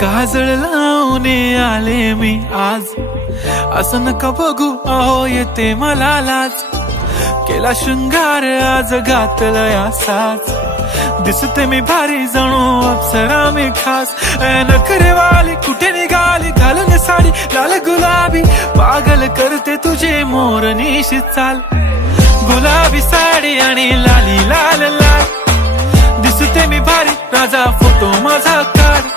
काजळ लावून आले मी आज, असं नका बघू अहो येते मला लाज. केला शृंगार आज घातलया साज, दिसते मी भारी जणू अप्सरा मी खास. नखरेवाली कुठे निघाली घालून साडी लाल गुलाबी, पागल करते तुझे मोरनीशी चाल. गुलाबी साडी आणि लाली लाल लाल, दिसते मी भारी राजा फोटो माझा काढ.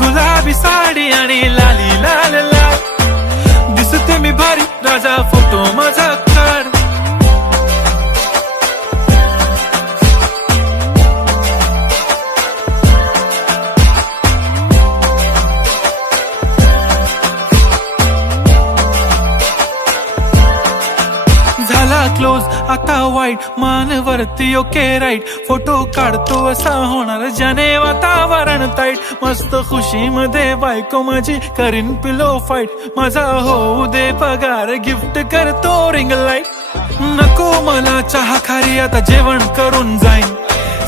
गुलाबी साडी आणि लाली लाल लाल, दिसते मी भारी राजा फोटो माझा काढ. झाला क्लोज आता वाईट, मानवरती ओके राईट. फोटो काढतो असा होणार ज्याने वातावरण ताईट. मस्त खुशी मध्ये बायको माझी करीन पिलो फाईट. माझा होऊ दे पगार गिफ्ट करतो रिंग लाईट. नको मला चहा खारी आता जेवण करून जाईन.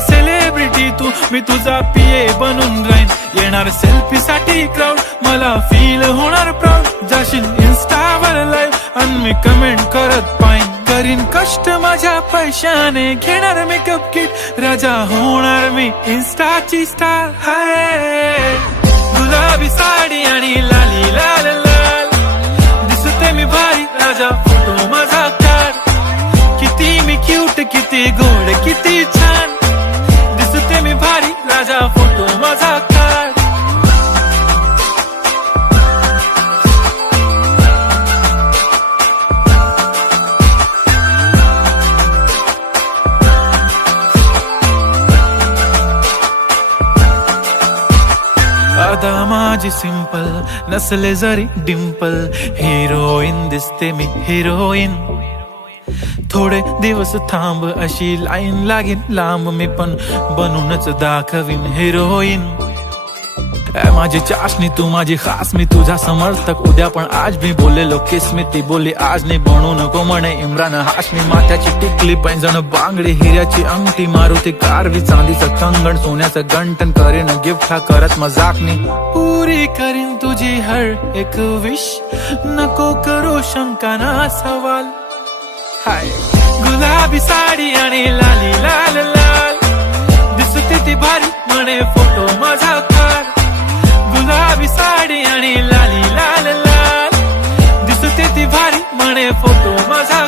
सेलिब्रिटी तू मी तुझा पिये बनून राहीन. येणार सेल्फी साठी क्राऊड मला फील होणार प्राऊड. जाशील इन्स्टावर लाईव्ह आणि मी कमेंट करत पाहिन. करीन कष्ट माझ्या पैशाने घेणार मेकअप किट. राजा होणार मी इन्स्टाची स्टार. हाय गुलाबी साडी आणि लाली लाल लाल, दिसते मी भारी राजा फोटो माझा काढ. किती मी क्यूट किती गोड किती छान, दिसते मी भारी राजा फोटो माझा काढ. अदा माझी सिंपल नसले जरी डिंपल, हिरोईन दिसते मी हिरोईन. थोडे दिवस थांब अशी लाईन लागेल लांब, मी पण बनूनच दाखवीन हिरोईन. माझी चाशनी तू माझी खास, मी तुझा समर्थक उद्या पण आज. मी बोललेलो किस मी ती बोलली आज नाही. बनू नको म्हणे इम्रान हाशमी. माथ्याची टिकली पैंजण बांगडी हिऱ्याची अंगठी, मारुती कारवी चांदीचं कंगण सोन्याचं गंटन. करीन गिफ्ट हा करत मजाकनी, पुरी करीन तुझी हर एक विश. नको करू शंका ना सवाल. हाय गुलाबी साडी आणि लाली लाल लाल, दिसते ती भारी म्हणे फोटो माझा काढ. गुलाबी साडी आणि लाली लाल लाल, दिसते ती भारी म्हणे फोटो माझा.